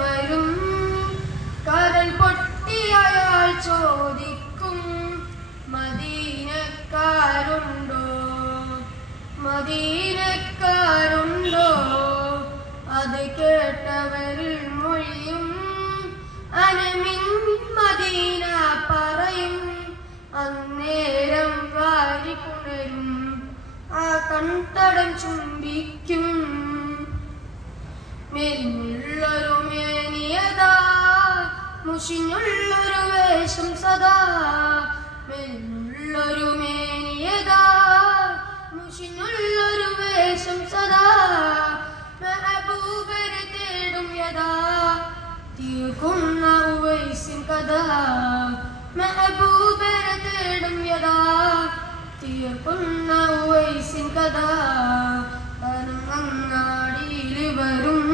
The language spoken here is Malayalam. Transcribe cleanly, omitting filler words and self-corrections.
വരും. കരൾ പൊട്ടി അയാൾ ചോദിക്കും, മദീനക്കാരുണ്ടോ, മദീനക്കാരുണ്ടോ? അത് കേട്ടവരിൽ മൊഴിയും അനമിൻ മദീന പറയും. അന്നേരം വാരിപ്പുണരും, ആ കൺതടം ചുംബിക്കും. മെലിഞ്ഞുള്ളൊരു മേനിയതാ, മുഷിഞ്ഞുള്ളൊരു വേഷം സദാ. മെലിഞ്ഞുള്ളൊരു മേനിയതാ, മുഷിഞ്ഞുള്ളൊരു വേഷം സദാ. മെഹബൂബരെ തേടും യഥാ, തീർക്കുന്ന ഉവൈസിൻ കഥ. മെഹബൂബരെ തേടും യഥാ, തീർക്കുന്ന ഉവൈസിൻ കഥ. അങ്ങാടിയിൽ വരും